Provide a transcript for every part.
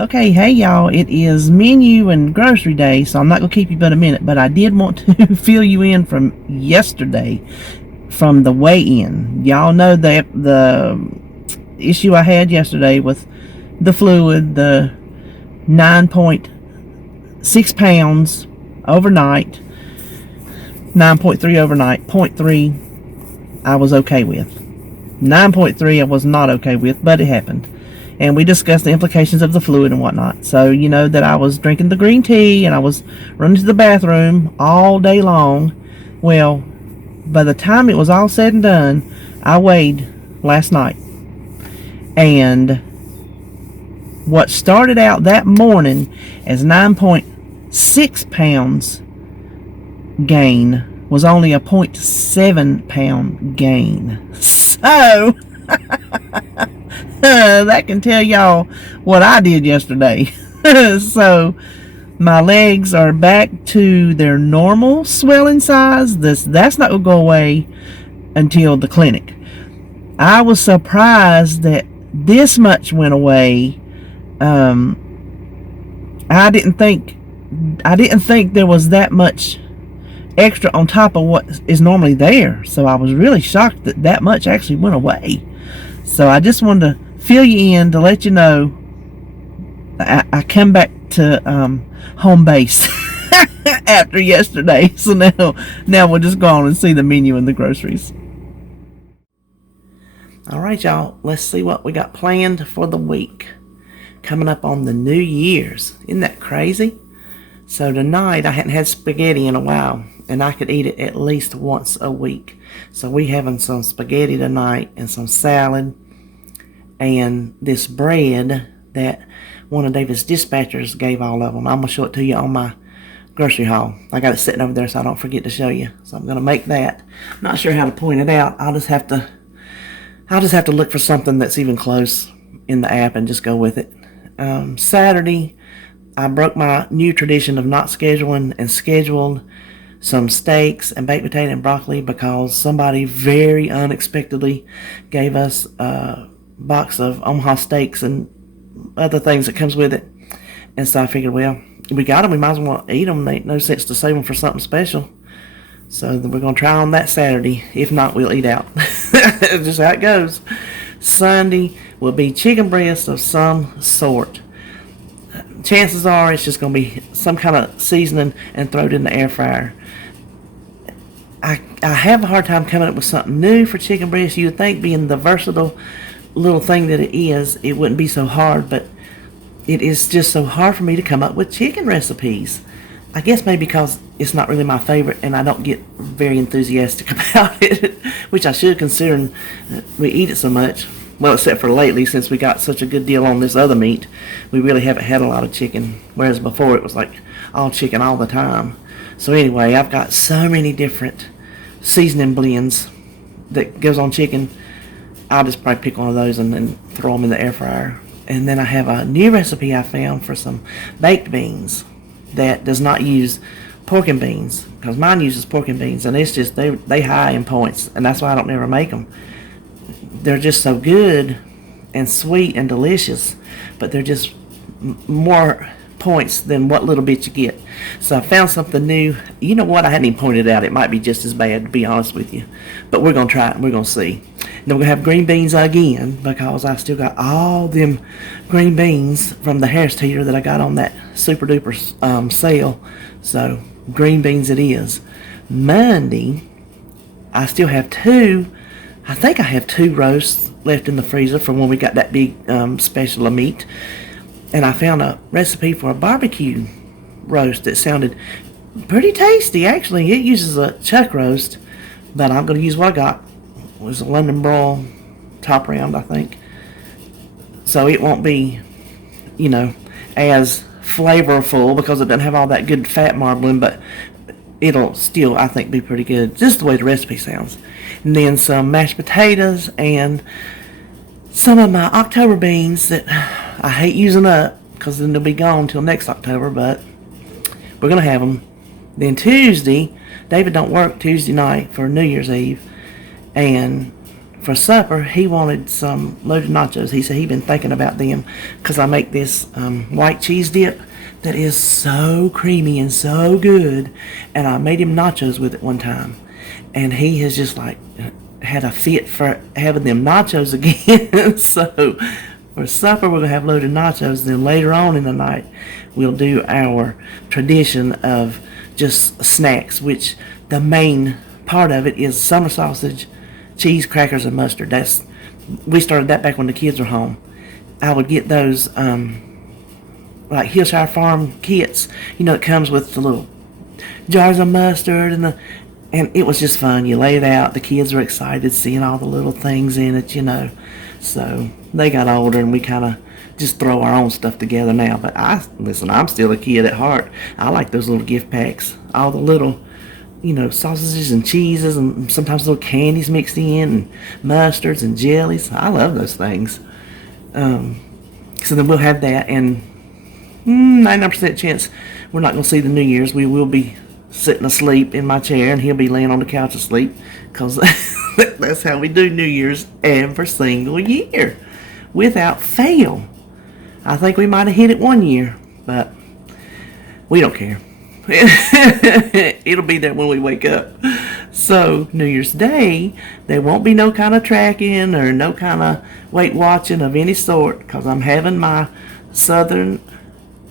Okay, hey y'all, it is menu and grocery day, so I'm not going to keep you but a minute, but I did want to fill you in from yesterday, from the weigh-in. Y'all know that the issue I had yesterday with the fluid, the 9.6 pounds overnight, 9.3 overnight, 0.3 I was okay with. 9.3 I was not okay with, but it happened. And we discussed the implications of the fluid and whatnot. So, you know that I was drinking the green tea and I was running to the bathroom all day long. Well, by the time it was all said and done, I weighed last night. And what started out that morning as 9.6 pounds gain was only a 0.7 pound gain. So that can tell y'all what I did yesterday. So my legs are back to their normal swelling size. That's not going to go away until the clinic. I was surprised that this much went away. I didn't think there was that much extra on top of what is normally there. So I was really shocked that that much actually went away. So I just wanted to fill you in to let you know I come back to home base after yesterday. So now we'll just go on and see the menu and the groceries. All right, y'all. Let's see what we got planned for the week. Coming up on the New Year's. Isn't that crazy? So tonight, I hadn't had spaghetti in a while, and I could eat it at least once a week. So we having some spaghetti tonight and some salad and this bread that one of David's dispatchers gave all of them. I'm going to show it to you on my grocery haul. I got it sitting over there so I don't forget to show you. So I'm going to make that. I'm not sure how to point it out. I'll just have to look for something that's even close in the app and just go with it. Saturday, I broke my new tradition of not scheduling and scheduled some steaks and baked potato and broccoli because somebody very unexpectedly gave us a box of Omaha steaks and other things that comes with it. And so I figured, well, we got them, we might as well eat them. There ain't no sense to save them for something special. So we're going to try on that Saturday. If not, we'll eat out. That's just how it goes. Sunday will be chicken breast of some sort. Chances are it's just going to be some kind of seasoning and throw it in the air fryer. I have a hard time coming up with something new for chicken breast. You would think, being the versatile little thing that it is, it wouldn't be so hard, but it is just so hard for me to come up with chicken recipes. I guess maybe because it's not really my favorite and I don't get very enthusiastic about it, which I should, considering we eat it so much. Well, except for lately, since we got such a good deal on this other meat, we really haven't had a lot of chicken, whereas before it was like all chicken all the time. So anyway, I've got so many different seasoning blends that goes on chicken. I'll just probably pick one of those and then throw them in the air fryer. And then I have a new recipe I found for some baked beans that does not use pork and beans, because mine uses pork and beans, and it's just they high in points, and that's why I don't never make them. They're just so good and sweet and delicious, but they're just more points than what little bit you get. So I found something new. You know what? I hadn't even pointed it out. It might be just as bad, to be honest with you. But we're going to try it. We're going to see. And then we're going to have green beans again, because I still got all them green beans from the Harris Teeter that I got on that super duper sale. So green beans it is. Monday, I still have I think I have two roasts left in the freezer from when we got that big special of meat. And I found a recipe for a barbecue roast that sounded pretty tasty, actually. It uses a chuck roast, but I'm going to use what I got. It was a London broil top round, I think. So it won't be, as flavorful because it doesn't have all that good fat marbling, but it'll still, I think, be pretty good, just the way the recipe sounds. And then some mashed potatoes and some of my October beans that I hate using up, because then they'll be gone till next October, but we're going to have them. Then Tuesday, David don't work Tuesday night for New Year's Eve, and for supper, he wanted some loaded nachos. He said he'd been thinking about them because I make this white cheese dip that is so creamy and so good. And I made him nachos with it one time. And he has just like had a fit for having them nachos again. So for supper, we're going to have loaded nachos. Then later on in the night, we'll do our tradition of just snacks, which the main part of it is summer sausage, cheese, crackers, and mustard. We started that back when the kids were home. I would get those like Hillshire Farm kits. It comes with the little jars of mustard and it was just fun. You lay it out. The kids were excited seeing all the little things in it. So they got older and we kind of just throw our own stuff together now. But I'm still a kid at heart. I like those little gift packs. All the little, sausages and cheeses and sometimes little candies mixed in and mustards and jellies. I love those things. So then we'll have that, and 99% chance we're not going to see the New Year's. We will be sitting asleep in my chair and he'll be laying on the couch asleep because that's how we do New Year's every single year without fail. I think we might have hit it one year, but we don't care. It'll be there when we wake up. So New Year's Day, there won't be no kind of tracking or no kind of Weight Watching of any sort because I'm having my Southern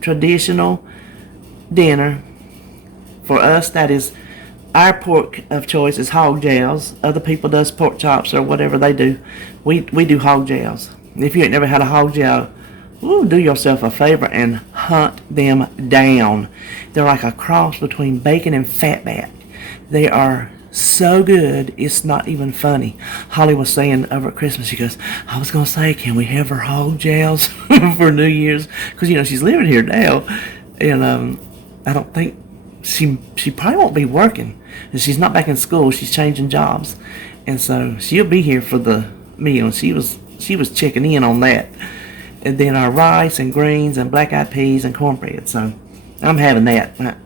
traditional dinner. For us, that is our pork of choice is hog jows. Other people does pork chops or whatever they do. We do hog jows. If you ain't never had a hog jow, do yourself a favor and hunt them down. They're like a cross between bacon and fatback. They are so good, it's not even funny. Holly was saying over at Christmas, she goes, I was going to say, can we have her hog jows for New Year's? Because, she's living here now. And I don't think, she probably won't be working. And she's not back in school. She's changing jobs. And so she'll be here for the meal. She was checking in on that. And then our rice and greens and black-eyed peas and cornbread. So I'm having that.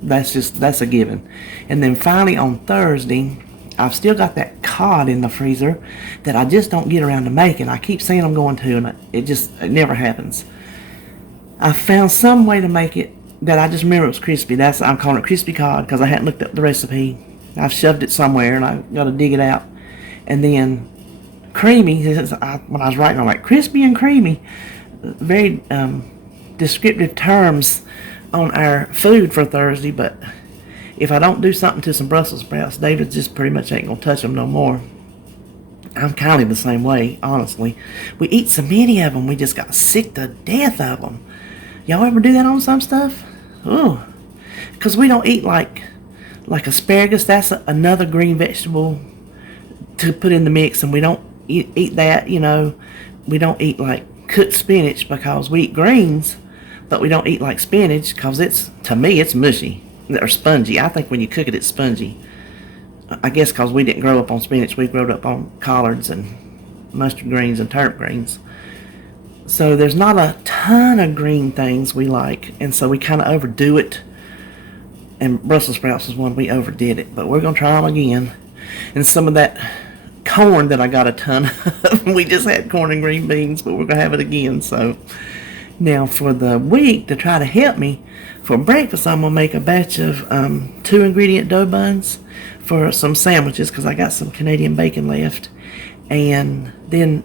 That's a given. And then finally on Thursday, I've still got that cod in the freezer that I just don't get around to making. I keep saying I'm going to, and it never happens. I found some way to make it that I just remember it was crispy. I'm calling it crispy cod because I hadn't looked up the recipe. I've shoved it somewhere and I got to dig it out. And then creamy, when I was writing, I'm like crispy and creamy. Very descriptive terms on our food for Thursday, but if I don't do something to some Brussels sprouts, David just pretty much ain't gonna touch them no more. I'm kind of the same way, honestly. We eat so many of them, we just got sick to death of them. Y'all ever do that on some stuff? Ooh, because we don't eat like asparagus. That's another green vegetable to put in the mix, and we don't eat that. We don't eat like cooked spinach because we eat greens. But we don't eat like spinach because to me, it's mushy or spongy. I think when you cook it, it's spongy. I guess because we didn't grow up on spinach. We grew up on collards and mustard greens and turnip greens. So there's not a ton of green things we like. And so we kind of overdo it. And Brussels sprouts is one we overdid it. But we're going to try them again. And some of that corn that I got a ton of, we just had corn and green beans, but we're going to have it again. So now for the week, to try to help me, for breakfast I'm going to make a batch of 2 ingredient dough buns for some sandwiches because I got some Canadian bacon left. And then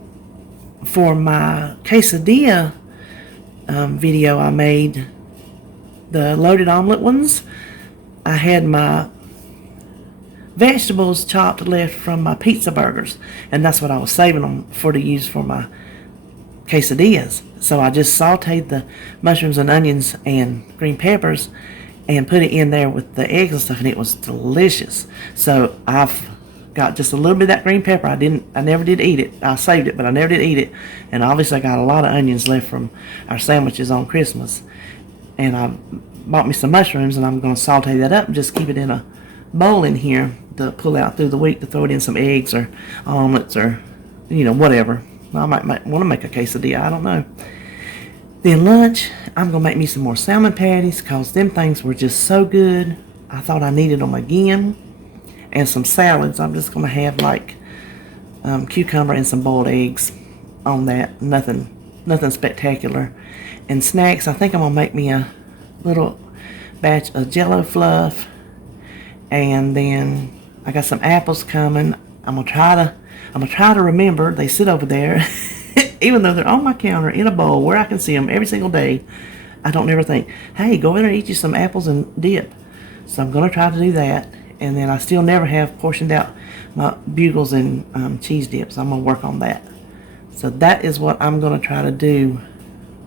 for my quesadilla video I made, the loaded omelet ones, I had my vegetables chopped left from my pizza burgers. And that's what I was saving them to use for my quesadillas. So I just sauteed the mushrooms and onions and green peppers and put it in there with the eggs and stuff, and it was delicious. So I've got just a little bit of that green pepper. I never did eat it. I saved it, but I never did eat it. And obviously I got a lot of onions left from our sandwiches on Christmas. And I bought me some mushrooms, and I'm going to saute that up and just keep it in a bowl in here to pull out through the week to throw it in some eggs or omelets or whatever. I might want to make a quesadilla. I don't know. Then lunch, I'm going to make me some more salmon patties because them things were just so good. I thought I needed them again. And some salads. I'm just going to have like cucumber and some boiled eggs on that. Nothing spectacular. And snacks, I think I'm gonna make me a little batch of Jello fluff, and then I got some apples coming. I'm gonna try to remember. They sit over there, even though they're on my counter in a bowl where I can see them every single day. I don't ever think, hey, go in and eat you some apples and dip. So I'm gonna try to do that. And then I still never have portioned out my bugles and cheese dips. I'm gonna work on that. So that is what I'm gonna try to do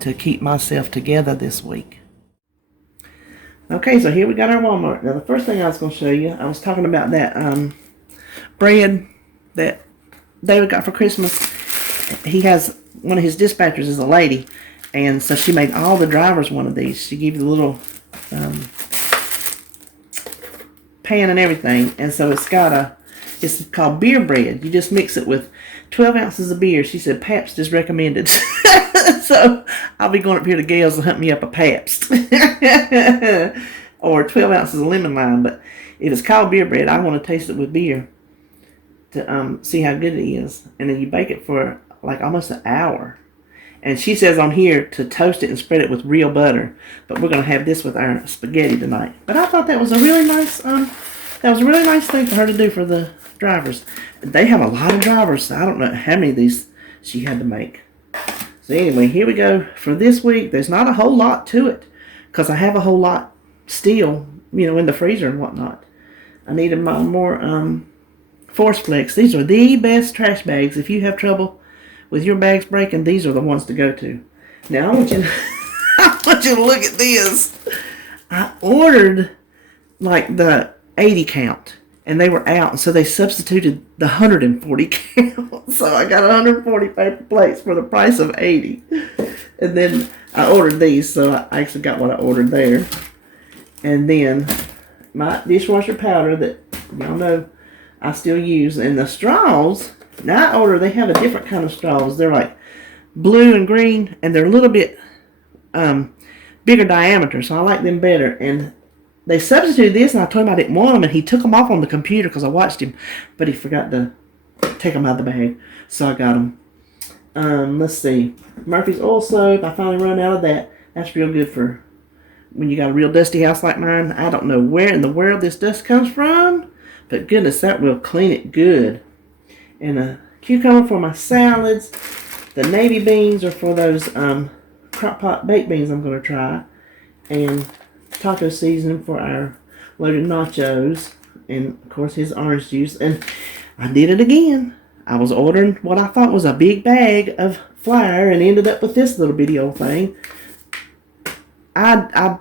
to keep myself together this week. Okay, so here we got our Walmart. Now the first thing I was gonna show you, I was talking about that bread that David got for Christmas. He has, one of his dispatchers is a lady, and so she made all the drivers one of these. She gave you the little pan and everything, and so it's called beer bread. You just mix it with 12 ounces of beer. She said Pabst is recommended. So I'll be going up here to Gale's to hunt me up a Pabst. Or 12 ounces of lemon lime. But if it's called beer bread, I want to taste it with beer to see how good it is. And then you bake it for like almost an hour. And she says on here to toast it and spread it with real butter. But we're going to have this with our spaghetti tonight. But I thought that was a really nice thing for her to do for the drivers. They have a lot of drivers. I don't know how many of these she had to make. So anyway, here we go for this week. There's not a whole lot to it because I have a whole lot still, in the freezer and whatnot. I needed my more Force Flex. These are the best trash bags. If you have trouble with your bags breaking, these are the ones to go to. Now I want you to look at this. I ordered like the 80 count, and they were out, and so they substituted the 140 count. So I got 140 paper plates for the price of 80. And then I ordered these, so I actually got what I ordered there. And then my dishwasher powder that y'all know I still use, and the straws. Now they have a different kind of straws. They're like blue and green, and they're a little bit bigger diameter, so I like them better. And they substituted this, and I told him I didn't want them, and he took them off on the computer because I watched him, but he forgot to take them out of the bag, so I got them. Let's see. Murphy's oil soap. I finally run out of that. That's real good for when you got a real dusty house like mine. I don't know where in the world this dust comes from, but goodness, that will clean it good. And a cucumber for my salads. The navy beans are for those crock pot baked beans I'm going to try. And taco seasoning for our loaded nachos. And, of course, his orange juice. And I did it again. I was ordering what I thought was a big bag of flour and ended up with this little bitty old thing. I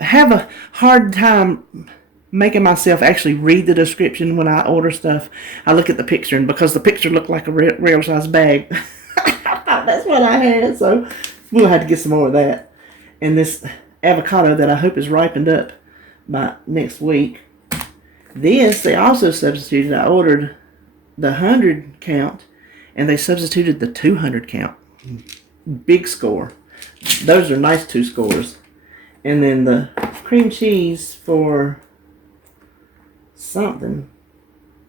have a hard time making myself actually read the description when I order stuff. I look at the picture, and because the picture looked like a real size bag, I thought that's what I had. So we'll have to get some more of that. And this avocado that I hope is ripened up by next week. This, they also substituted. I ordered the 100 count, and they substituted the 200 count. Big score. Those are nice 2 scores. And then the cream cheese for something.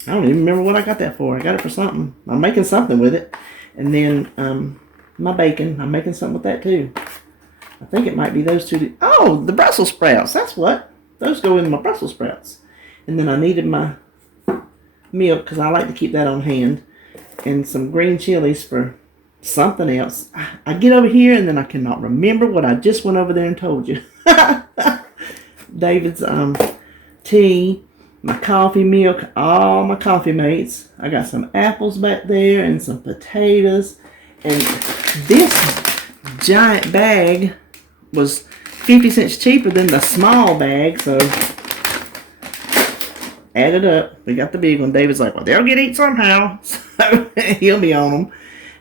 I don't even remember what I got that for. I got it for something. I'm making something with it. And then my bacon. I'm making something with that too. I think it might be those two. Oh, the Brussels sprouts. That's what. Those go in my Brussels sprouts. And then I needed my milk because I like to keep that on hand. And some green chilies for something else. I get over here and then I cannot remember what I just went over there and told you. David's tea, my coffee milk, all my coffee mates. I got some apples back there and some potatoes. And this giant bag was 50 cents cheaper than the small bag, so add it up. We got the big one. David's like, well, they'll get eat somehow. So he'll be on them.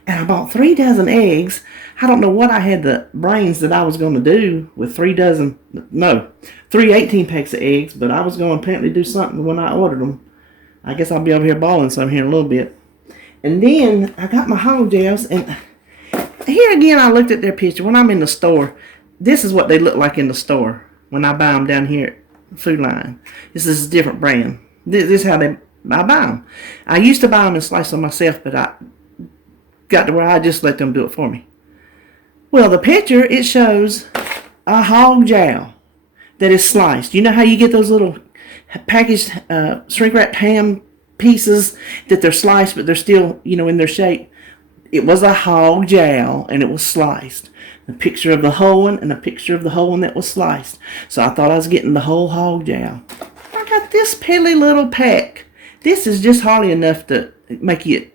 And I bought 3 dozen eggs. I don't know what I had the brains that I was going to do with 3 18 packs of eggs, but I was going to apparently do something when I ordered them. I guess I'll be over here balling some here in a little bit. And then I got my hog gels, and here again I looked at their picture. When I'm in the store, this is what they look like in the store when I buy them down here at Food Line. This is a different brand. This is how they I buy them. I used to buy them and slice them myself, but I got to where I just let them do it for me. Well, the picture, it shows a hog jowl that is sliced. You know how you get those little packaged shrink-wrapped ham pieces that they're sliced, but they're still, in their shape? It was a hog jowl, and it was sliced. A picture of the whole one and a picture of the whole one that was sliced. So I thought I was getting the whole hog jowl. I got this pilly little pack. This is just hardly enough to make you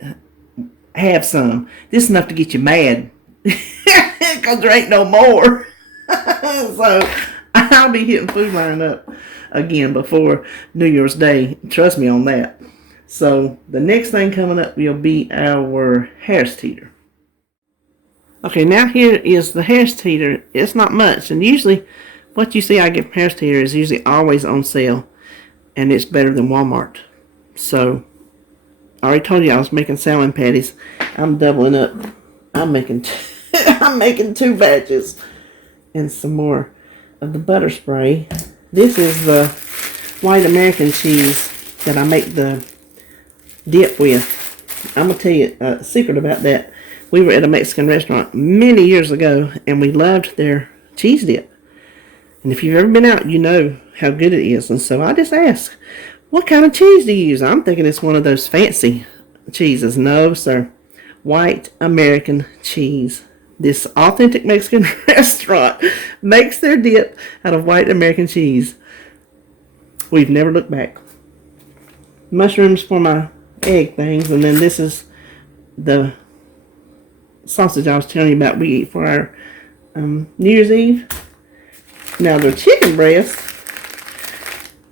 have some. This is enough to get you mad. Because there ain't no more. So I'll be hitting Food Line up again before New Year's Day. Trust me on that. So the next thing coming up will be our Harris Teeter. Okay, now here is the Harris Teeter. It's not much, and usually what you see I get from Harris Teeter is usually always on sale, and it's better than Walmart. So I already told you I was making salmon patties. I'm doubling up. I'm making I'm making 2 batches and some more of the butter spray. This is the white American cheese that I make the dip with. I'm gonna tell you a secret about that. We were at a Mexican restaurant many years ago, and we loved their cheese dip. And if you've ever been out, you know how good it is. And so I just asked, what kind of cheese do you use? I'm thinking it's one of those fancy cheeses. No, sir. White American cheese. This authentic Mexican restaurant makes their dip out of white American cheese. We've never looked back. Mushrooms for my egg things, and then this is the sausage I was telling you about we eat for our New Year's Eve. Now the chicken breast,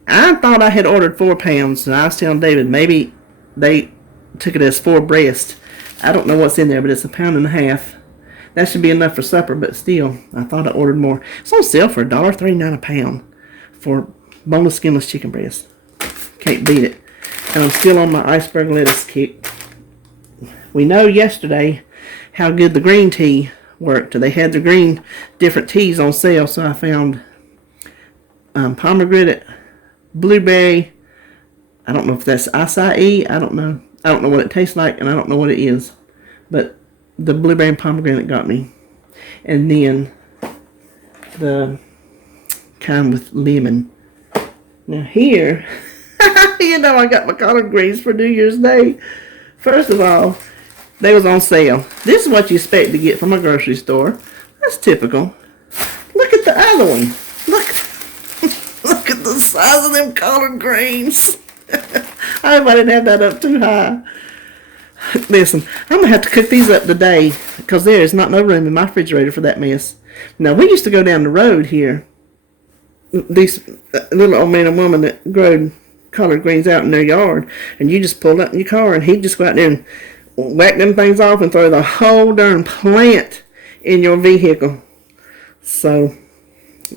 I thought I had ordered 4 pounds, and I was telling David maybe they took it as 4 breasts. I don't know what's in there, but it's 1.5 pounds. That should be enough for supper, but still, I thought I ordered more. It's on sale for $1.39 a pound for boneless, skinless chicken breast. Can't beat it. And I'm still on my iceberg lettuce kick. We know yesterday how good the green tea worked. They had the green different teas on sale, so I found pomegranate, blueberry. I don't know if that's acai. I don't know. I don't know what it tastes like, and I don't know what it is. But the blueberry and pomegranate got me. And then the kind with lemon. Now here, I got my collard greens for New Year's Day. First of all, they was on sale. This is what you expect to get from a grocery store. That's typical. Look at the other one. Look at the size of them collard greens. I hope I didn't have that up too high. Listen, I'm going to have to cook these up today because there is not no room in my refrigerator for that mess. Now, we used to go down the road here. These little old man and woman that growed collard greens out in their yard, and you just pulled up in your car, and he'd just go out there and whack them things off and throw the whole darn plant in your vehicle. So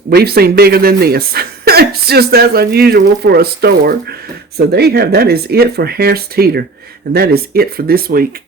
we've seen bigger than this. It's just as unusual for a store. So there you have, that is it for Harris Teeter, and that is it for this week.